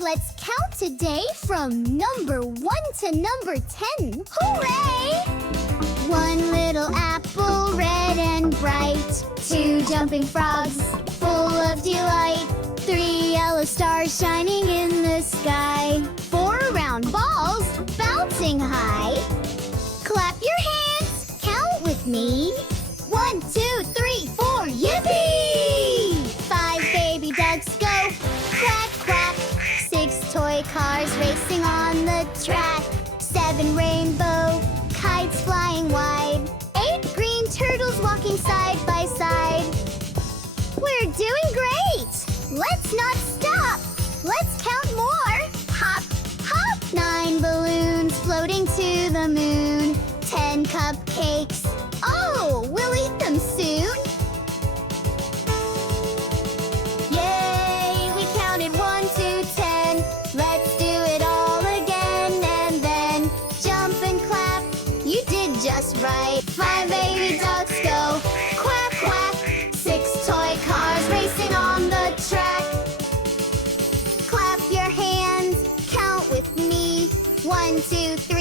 Let's count today from number 1 to number 10. Hooray! 1 little apple, red and bright. 2 jumping frogs, full of delight. 3 yellow stars shining in the sky. 4 round balls, bouncing high. Clap your hands, count with me. 1, 2, 3, 4, yippee! 5 baby ducks go quack, quack. 6 toy cars racing on the track. 7 rainbow kites flying wide. 8 green turtles walking side by side. We're doing great! Let's not stop! Let's count more! Hop, hop! 9 balloons floating to the moon. 10 cupcakes. Oh, we'll eat them soon! Yay! We counted 1 to 10. Let's do it all again and then jump and clap. You did just right. 5 baby ducks go quack, quack. 6 toy cars racing on the track. Clap your hands, count with me. 1, 2, 3.